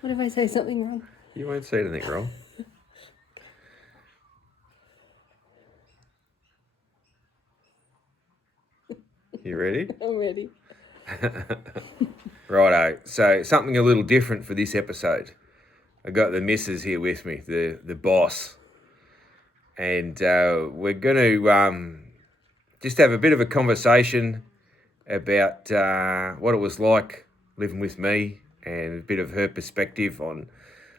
What if I say something wrong? You won't say anything wrong. You ready? I'm ready. Righto. So something a little different for this episode. I got the missus here with me, the boss, and we're going to just have a bit of a conversation about what it was like living with me and a bit of her perspective on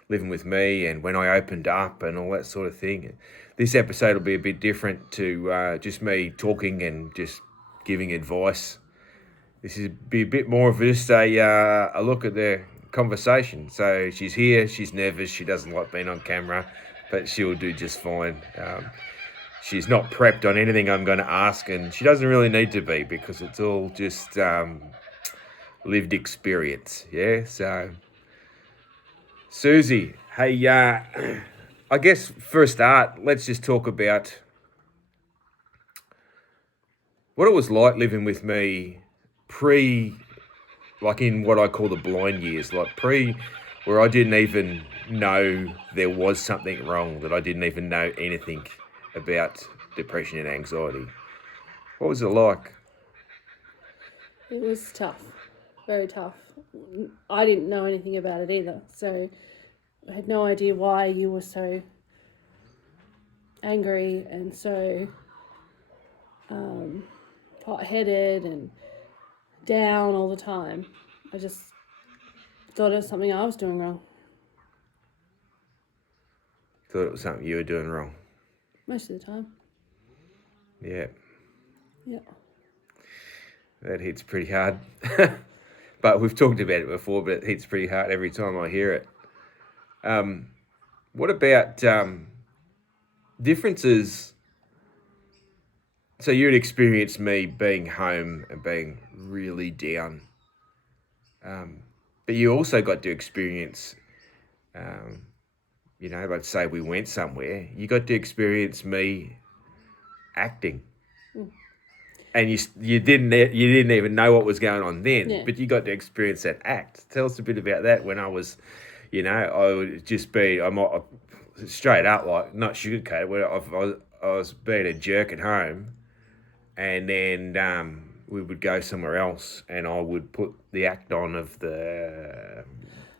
living with me and when I opened up and all that sort of thing. This episode will be a bit different to just me talking and just giving advice. This is be a bit more of just a look at the conversation. So she's here, she's nervous, she doesn't like being on camera, but she'll do just fine. She's not prepped on anything I'm going to ask, and she doesn't really need to be because it's all just lived experience. Yeah, so Suzi, hey, I guess for a start, let's just talk about what it was like living with me pre, like in what I call the blind years, like pre, where I didn't even know there was something wrong, that I didn't even know anything about depression and anxiety. What was it like? It was tough. Very tough. I didn't know anything about it either. So I had no idea why you were so angry and so hot-headed and down all the time. I just thought it was something I was doing wrong. Thought it was something you were doing wrong. Most of the time. Yeah, Yeah. that hits pretty hard. But we've talked about it before, but it hits pretty hard every time I hear it. What about differences? So you'd experienced me being home and being really down, but you also got to experience, um, let's say we went somewhere. You got to experience me acting, and you didn't even know what was going on then, Yeah. but you got to experience that act. Tell us a bit about that. When I was, I would just be straight up, like not sugarcoat. Where I was being a jerk at home, and then we would go somewhere else, and I would put the act on of the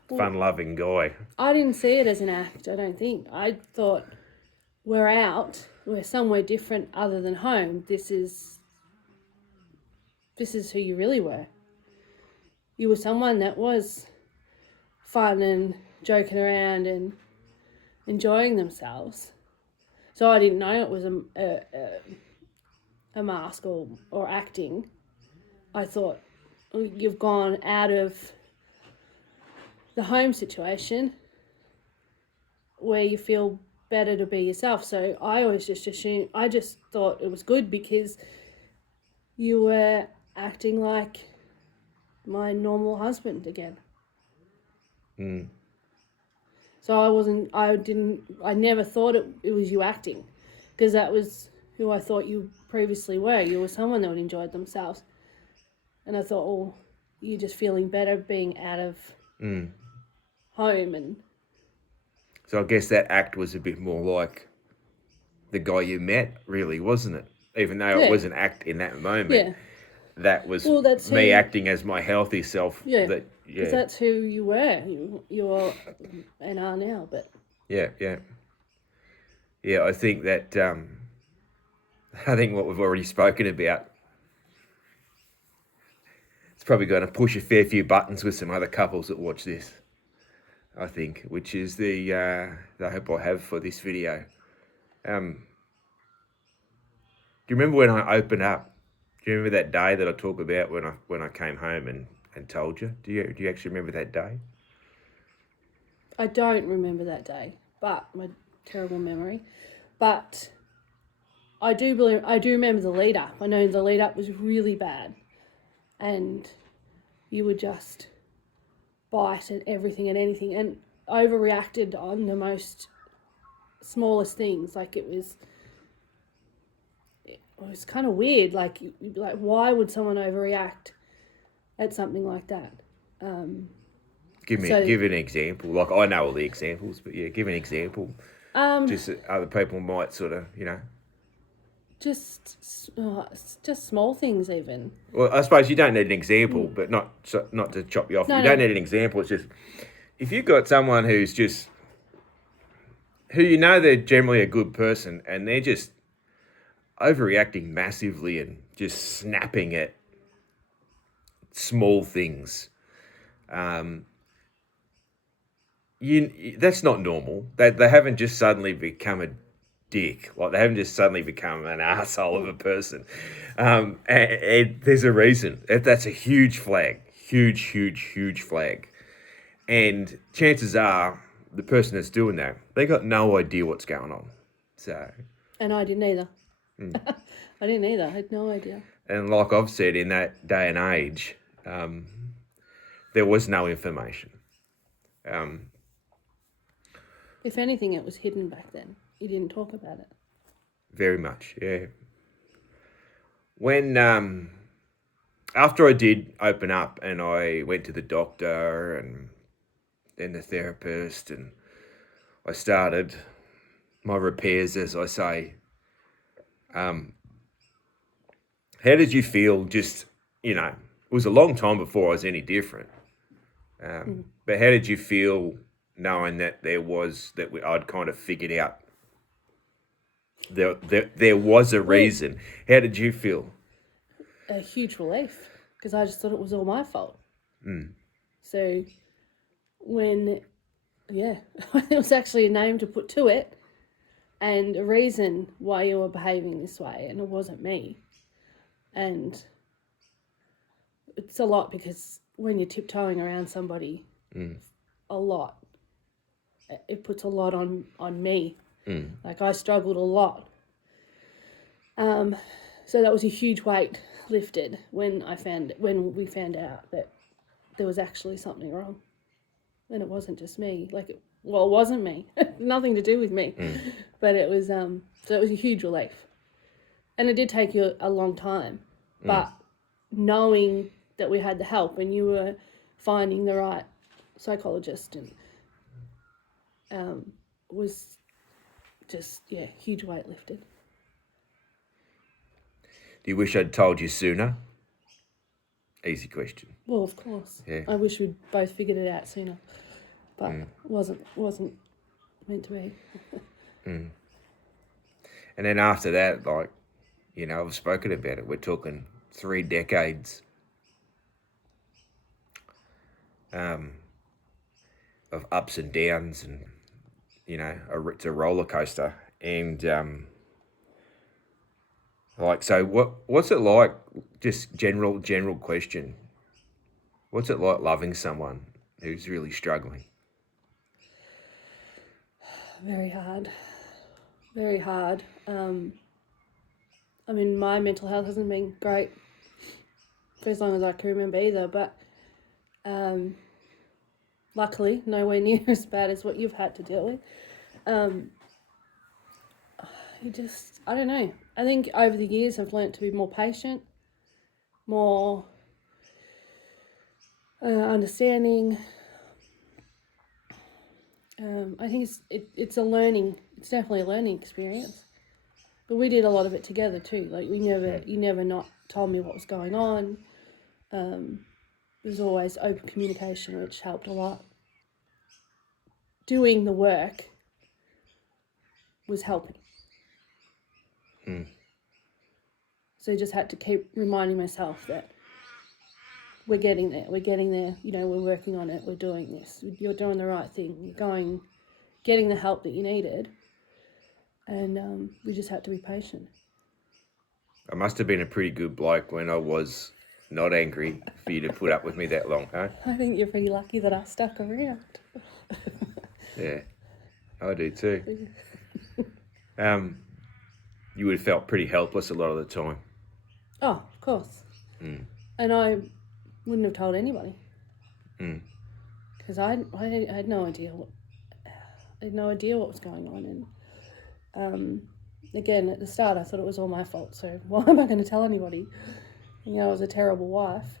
fun-loving guy. I didn't see it as an act, I don't think. I thought we're out, we're somewhere different other than home. This is who you really were. You were someone that was fun and joking around and enjoying themselves. So I didn't know it was a mask or acting. I thought, you've gone out of the home situation where you feel better to be yourself. So I always just assumed, I just thought it was good because you were acting like my normal husband again. So I never thought it was you acting, because that was who I thought you previously were. You were someone that would enjoy themselves. And I thought, oh, you're just feeling better being out of home. And So I guess that act was a bit more like the guy you met, really, wasn't it? Even though yeah, it was an act in that moment, yeah. that was Well, that's me acting as my healthy self. Yeah, That because that's who you were. You are and are now. But yeah. I think that I think what we've already spoken about, it's probably going to push a fair few buttons with some other couples that watch this. I think, which is the hope I have for this video. Do you remember when I opened up? Do you remember that day that I talk about when I came home and told you? Do you actually remember that day? I don't remember that day. But my terrible memory. But I do remember the lead up. I know the lead up was really bad, and you would just bite at everything and anything, and overreacted on the most smallest things. Like it was kind of weird. Like why would someone overreact at something like that? Give an example. Like, I know all the examples, but yeah, give an example. Just that other people might sort of, just small things even. Well, I suppose you don't need an example, but not to chop you off. You don't need an example. It's just if you've got someone who's just who they're generally a good person and they're just overreacting massively and just snapping at small things. That's not normal. They haven't just suddenly become a dick. Like, they haven't just suddenly become an asshole of a person. And there's a reason. That's a huge flag. Huge flag. And chances are the person that's doing that, they got no idea what's going on. So. And I didn't either. I didn't either. I had no idea. And like I've said, in that day and age, there was no information. If anything, it was hidden back then. You didn't talk about it. Very much, yeah. When after I did open up and I went to the doctor and then the therapist and I started my repairs, as I say, how did you feel? Just, it was a long time before I was any different. But how did you feel knowing that I'd kind of figured out there was a reason? How did you feel? A huge relief, because I just thought it was all my fault. So when, it was actually a name to put to it and a reason why you were behaving this way, and it wasn't me. And it's a lot, because when you're tiptoeing around somebody a lot, it puts a lot on me. Like, I struggled a lot. So that was a huge weight lifted when we found out that there was actually something wrong. And it wasn't just me. It wasn't me. Nothing to do with me. But it was so it was a huge relief. And it did take you a long time. But knowing that we had the help and you were finding the right psychologist and was just, huge weight lifted. Do you wish I'd told you sooner? Easy question. Well, of course. Yeah. I wish we'd both figured it out sooner. But it wasn't meant to be. And then after that, I've spoken about it. We're talking 3 decades of ups and downs, and it's a roller coaster. And so what's it like? Just general question. What's it like loving someone who's really struggling? Very hard. Very hard. My mental health hasn't been great for as long as I can remember either, but luckily nowhere near as bad as what you've had to deal with. I don't know. I think over the years I've learnt to be more patient, more understanding. I think it's a learning. It's definitely a learning experience. But we did a lot of it together too. You never not told me what was going on. There's always open communication, which helped a lot. Doing the work was helping. So I just had to keep reminding myself that we're getting there. We're working on it. We're doing this. You're doing the right thing. You're getting the help that you needed. And we just had to be patient. I must have been a pretty good bloke when I was not angry for you to put up with me that long, huh? I think you're pretty lucky that I stuck around. Yeah, I do too. You would have felt pretty helpless a lot of the time. Oh, of course. And I wouldn't have told anybody. Because I had no idea what was going on. And again, at the start, I thought it was all my fault. So why am I going to tell anybody? I was a terrible wife.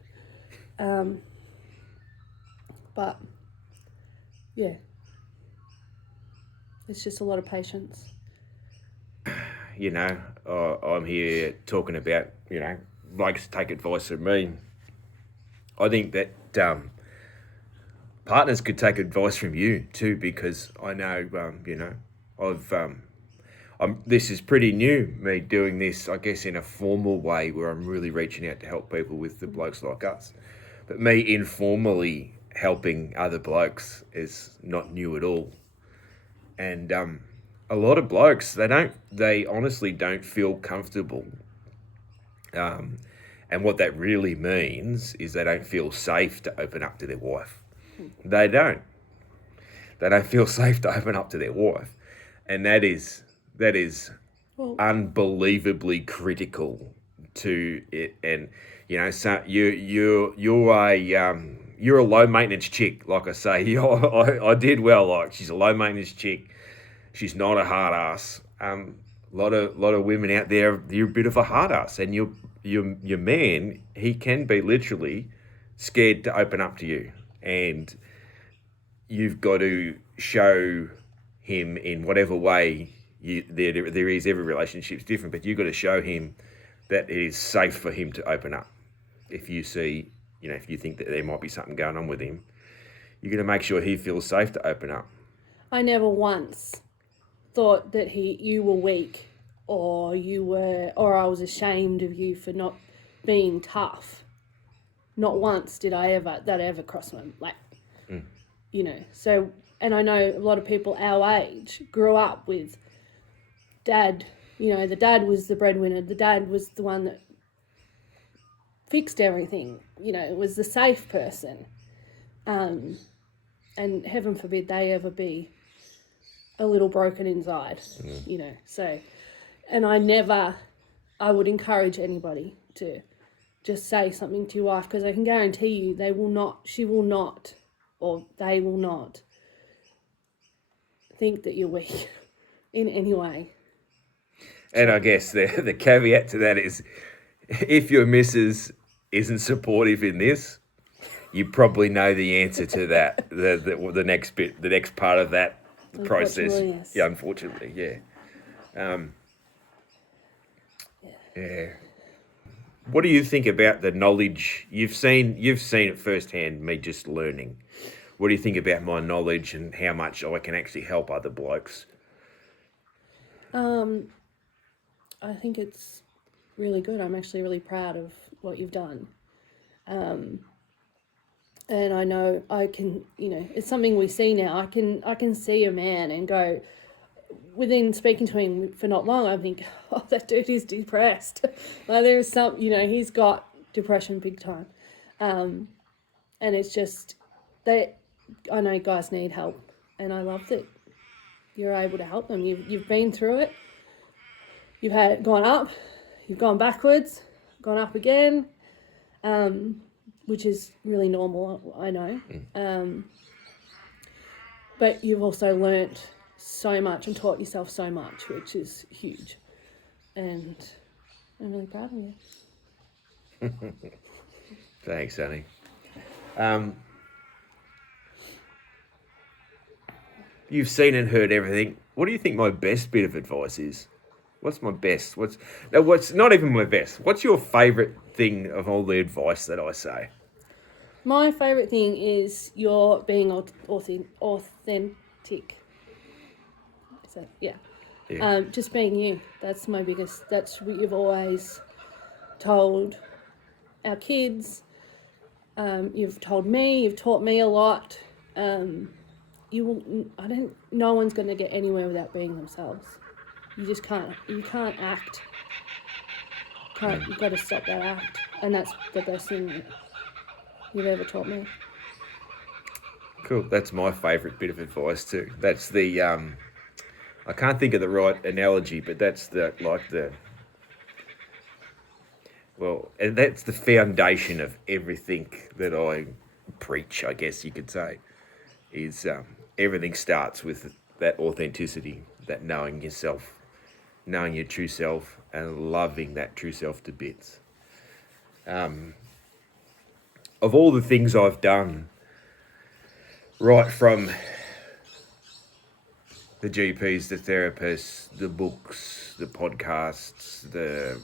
But Yeah. It's just a lot of patience. You know, I'm here talking about, you know, blokes take advice from me. I think that partners could take advice from you too, because I know, you know, this is pretty new, me doing this, I guess, in a formal way where I'm really reaching out to help people with the blokes like us. But me informally helping other blokes is not new at all. And a lot of blokes, they honestly don't feel comfortable. And what that really means is they don't feel safe to open up to their wife. They don't. They don't feel safe to open up to their wife. And that is Well, unbelievably critical to it. And you know, so you're a low maintenance chick, like I say. I did well. Like, she's a low maintenance chick. She's not a hard ass. A lot of women out there, you're a bit of a hard ass, and your man, he can be literally scared to open up to you, and you've got to show him in whatever way there is. Every relationship's different, but you've got to show him that it is safe for him to open up. If you see, you know, if you think that there might be something going on with him, you're going to make sure he feels safe to open up. I never once thought that you were weak, or I was ashamed of you for not being tough. Not once did that ever cross my, you know. So, and I know a lot of people our age grew up with dad. You know, the dad was the breadwinner. The dad was the one that fixed everything. You know, was the safe person. And heaven forbid they ever be a little broken inside, you know. So, and I would encourage anybody to just say something to your wife, because I can guarantee you she will not, or they will not think that you're weak in any way. And I guess the caveat to that is, if your missus isn't supportive in this, you probably know the answer to that. The next part of that process. Yes. Yeah, unfortunately, yeah. Yeah. What do you think about the knowledge you've seen? You've seen it firsthand. Me just learning. What do you think about my knowledge and how much I can actually help other blokes? I think it's really good. I'm actually really proud of what you've done. And I know I can, you know, it's something we see now. I can see a man and go, within speaking to him for not long, I think, oh, that dude is depressed. Like, there's some, you know, he's got depression big time. And it's just, I know guys need help, and I love that you're able to help them. You've been through it. You've gone up, you've gone backwards, gone up again, which is really normal, I know. But you've also learnt so much and taught yourself so much, which is huge. And I'm really proud of you. Thanks, Annie. You've seen and heard everything. What do you think my best bit of advice is? What's my best? What's not even my best? What's your favourite thing of all the advice that I say? My favourite thing is you're being authentic. So, yeah. Just being you. That's my biggest. That's what you've always told our kids. You've told me. You've taught me a lot. No one's going to get anywhere without being themselves. You just can't. You can't act. You've got to stop that act, and that's the best thing that you've ever taught me. Cool. That's my favourite bit of advice too. That's the I can't think of the right analogy, but that's and that's the foundation of everything that I preach, I guess you could say, is everything starts with that authenticity, that knowing yourself, knowing your true self, and loving that true self to bits. Of all the things I've done, right from the GPs, the therapists, the books, the podcasts, the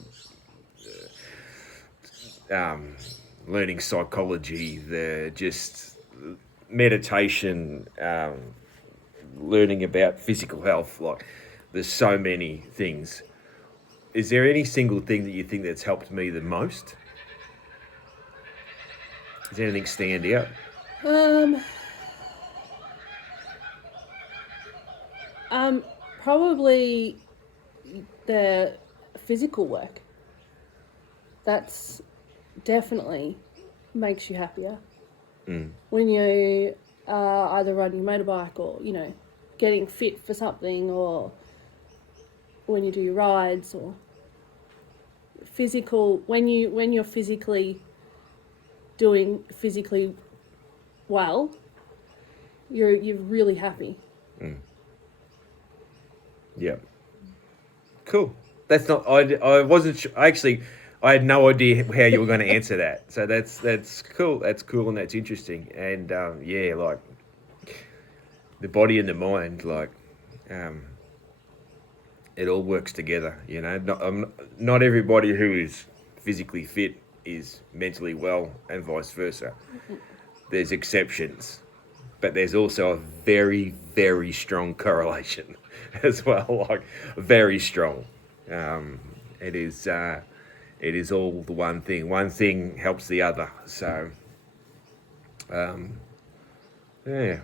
learning psychology, the just meditation, learning about physical health. Like, there's so many things. Is there any single thing that you think that's helped me the most? Does anything stand out? Probably the physical work. That's definitely makes you happier. When you are either riding a motorbike or, getting fit for something, or when you do your rides, or physical, when you're physically doing physically well, you're really happy. Yeah. Cool. That's not. I wasn't sure. Actually, I had no idea how you were going to answer that. So that's cool. That's cool and that's interesting. And yeah, like the body and the mind, like it all works together. Not everybody who is physically fit is mentally well, and vice versa. There's exceptions, but there's also a very, very strong correlation as well. Like, very strong. It is all the one thing. One thing helps the other. So, yeah.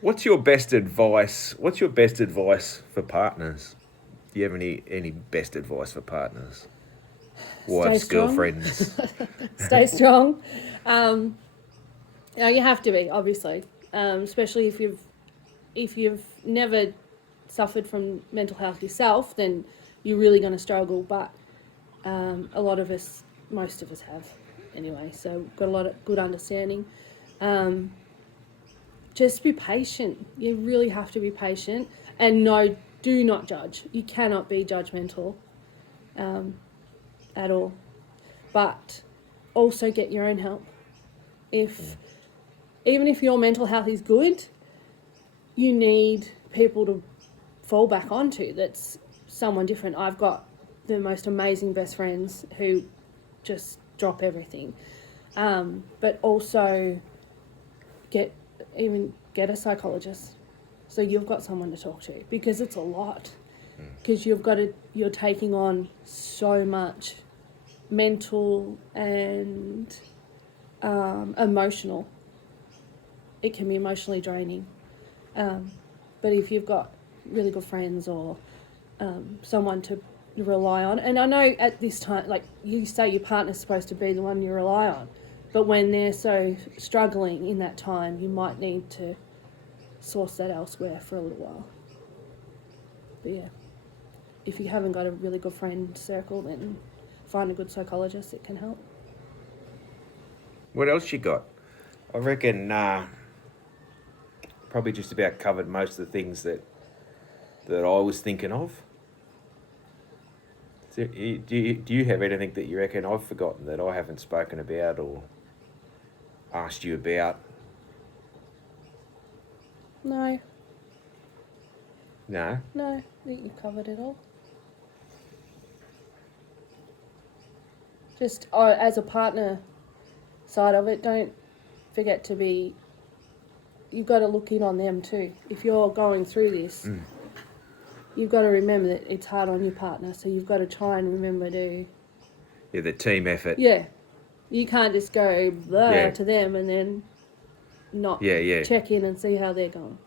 What's your best advice? What's your best advice for partners? Do you have any best advice for partners? Wives, girlfriends. Stay strong. You have to be, obviously, especially if you've never suffered from mental health yourself, then you're really going to struggle. But a lot of us, most of us have anyway, so we've got a lot of good understanding. Just be patient. You really have to be patient, and no, do not judge. You cannot be judgmental at all. But also get your own help. Even if your mental health is good, you need people to fall back onto that's someone different. I've got the most amazing best friends who just drop everything. But also get a psychologist, so you've got someone to talk to, because it's a lot. Because you're taking on so much mental and emotional. It can be emotionally draining. But if you've got really good friends or someone to rely on, and I know at this time, like you say, your partner's supposed to be the one you rely on, but when they're so struggling in that time, you might need to source that elsewhere for a little while. But yeah, if you haven't got a really good friend circle, then find a good psychologist that can help. What else you got? I reckon probably just about covered most of the things that I was thinking of. Do you have anything that you reckon I've forgotten that I haven't spoken about or asked you about? No. No? No, I think you've covered it all. Just as a partner side of it, don't forget to be, you've got to look in on them too. If you're going through this, you've got to remember that it's hard on your partner, so you've got to try and remember to... Yeah, the team effort. Yeah. You can't just go blah to them and then not check in and see how they're going.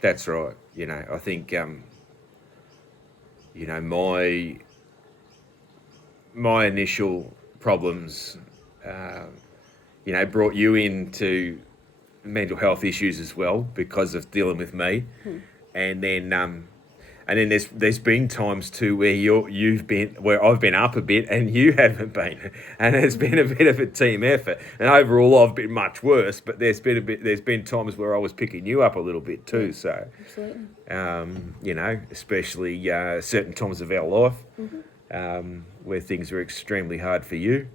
That's right. I think, my initial problems, brought you into mental health issues as well because of dealing with me. And then there's been times too where I've been up a bit and you haven't been, and it's been a bit of a team effort. And overall, I've been much worse, but there's been times where I was picking you up a little bit too. So, absolutely. especially certain times of our life where things were extremely hard for you.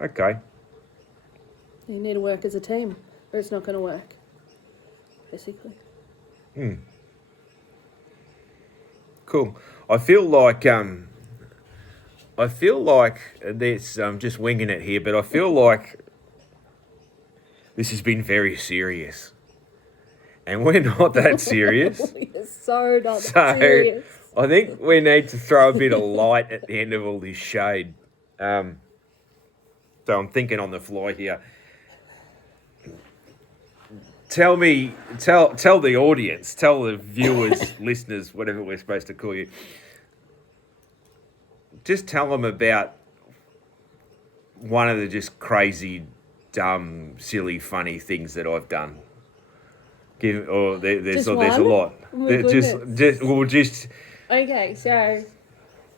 Okay. You need to work as a team. or it's not going to work, basically. Cool. I feel like this. I'm just winging it here, but I feel like this has been very serious, and we're not that serious. We're so not So serious. I think we need to throw a bit of light at the end of all this shade. So I'm thinking on the fly here. Tell the audience, tell the viewers, listeners, whatever we're supposed to call you. Just tell them about one of the just crazy, dumb, silly, funny things that I've done. There's Just a one? lot. Oh my Just Okay, so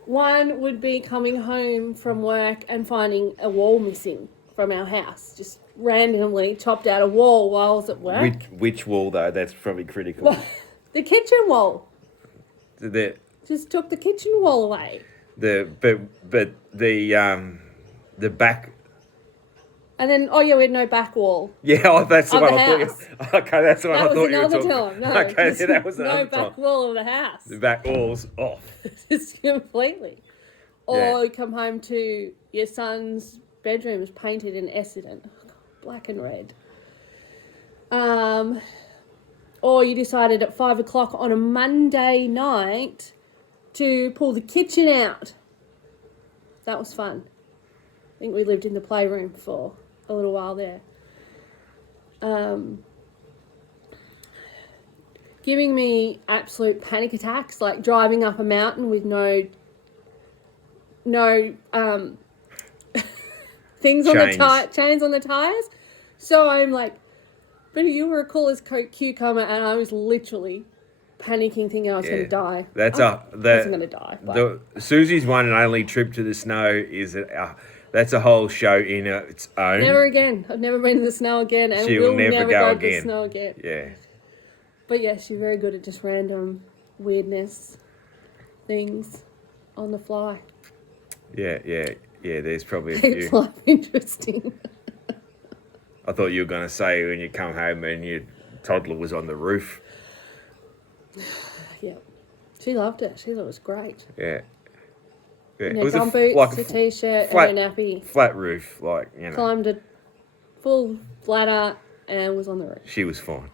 one would be coming home from work and finding a wall missing from our house. Just randomly chopped out a wall while I was at work. which wall though? That's probably critical. The kitchen wall. The Just took the kitchen wall away. but the back. And then, we had no back wall. Yeah, that's the Of one the I thought. house. Okay, that's the one I That thought was you were another talking. time. No, Okay, yeah, that was no another back time. wall of the house. The back wall's off. Just completely. Or Yeah. you come home to your son's bedroom is painted in Essendon, black and red. Or you decided at 5 o'clock on a Monday night to pull the kitchen out. That was fun. I think we lived in the playroom for a little while there. Giving me absolute panic attacks, like driving up a mountain with no things on the chains on the tires. So I'm like, but you were cool as cucumber, and I was literally panicking, thinking I was going to die. I wasn't going to die. But Suzi's one and only trip to the snow is that's a whole show in its own. never again. I've never been in the snow again, and She will we'll never never go go to again. the snow again. Yeah. But yeah, she's very good at just random weirdness things on the fly. Yeah. There's probably a Makes few. life interesting. I thought you were going to say when you come home and your toddler was on the roof. Yeah, she loved it. She thought it was great. Yeah. In It her was gumboots, a t-shirt, and a nappy. Flat roof, Climbed a full ladder and was on the roof. She was fine.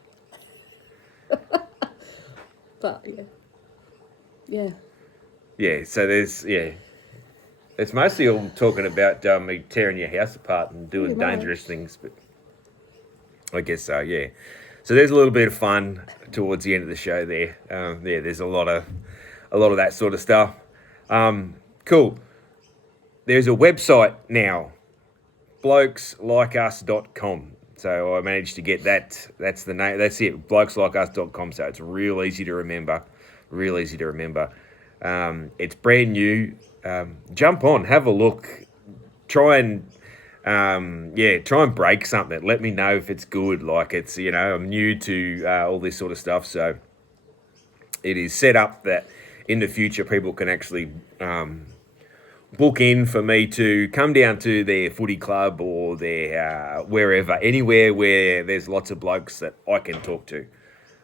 But yeah. Yeah, so it's mostly all talking about me tearing your house apart and doing Pretty much. dangerous things, but I guess so, yeah. So there's a little bit of fun towards the end of the show there. There's a lot of that sort of stuff. Cool. There's a website now, blokeslikeus.com. So I managed to get that. That's the name. That's it, blokeslikeus.com. So it's real easy to remember. It's brand new. Jump on, have a look. Try and break something. Let me know if it's good. Like it's, I'm new to all this sort of stuff. So it is set up that in the future people can actually book in for me to come down to their footy club or their wherever, anywhere where there's lots of blokes that I can talk to,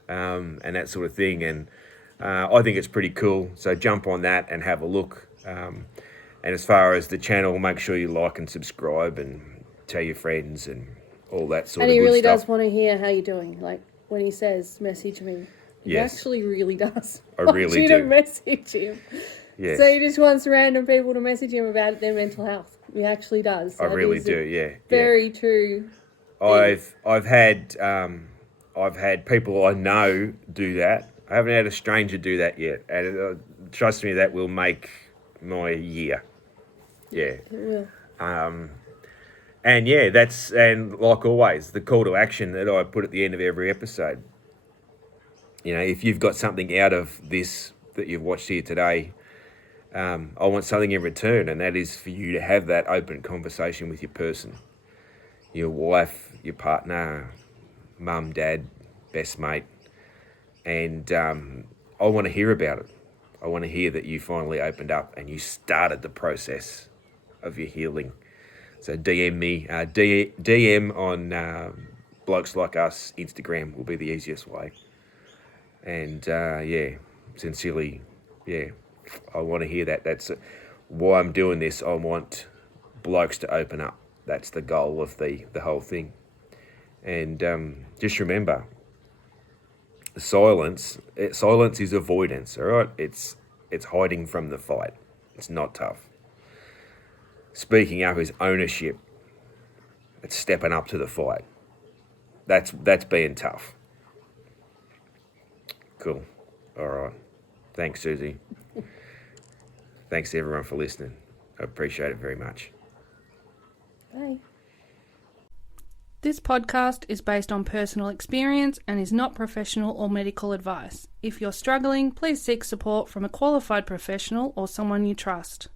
and that sort of thing. And I think it's pretty cool. So jump on that and have a look. And as far as the channel, make sure you like and subscribe and tell your friends and all that sort of good stuff. And he really does want to hear how you're doing. Like when he says, message me. He Yes. actually really does. I really want you do. to message him. Yes. So he just wants random people to message him about their mental health. He actually does. I That really is do, a yeah. Very true. I've had people I know do that. I haven't had a stranger do that yet, and trust me, that will make my year. Yeah. It will. And and like always, the call to action that I put at the end of every episode. If you've got something out of this that you've watched here today, I want something in return, and that is for you to have that open conversation with your person, your wife, your partner, mum, dad, best mate, and I want to hear about it. I want to hear that you finally opened up and you started the process of your healing. So DM me, DM on Blokes Like Us Instagram will be the easiest way. And sincerely, I want to hear that. That's why I'm doing this. I want blokes to open up. That's the goal of the whole thing. And just remember, silence is avoidance, all right? It's hiding from the fight. It's not tough. Speaking up is ownership. It's stepping up to the fight. That's being tough. Cool. All right. Thanks, Suzi. Thanks to everyone for listening. I appreciate it very much. Bye. This podcast is based on personal experience and is not professional or medical advice. If you're struggling, please seek support from a qualified professional or someone you trust.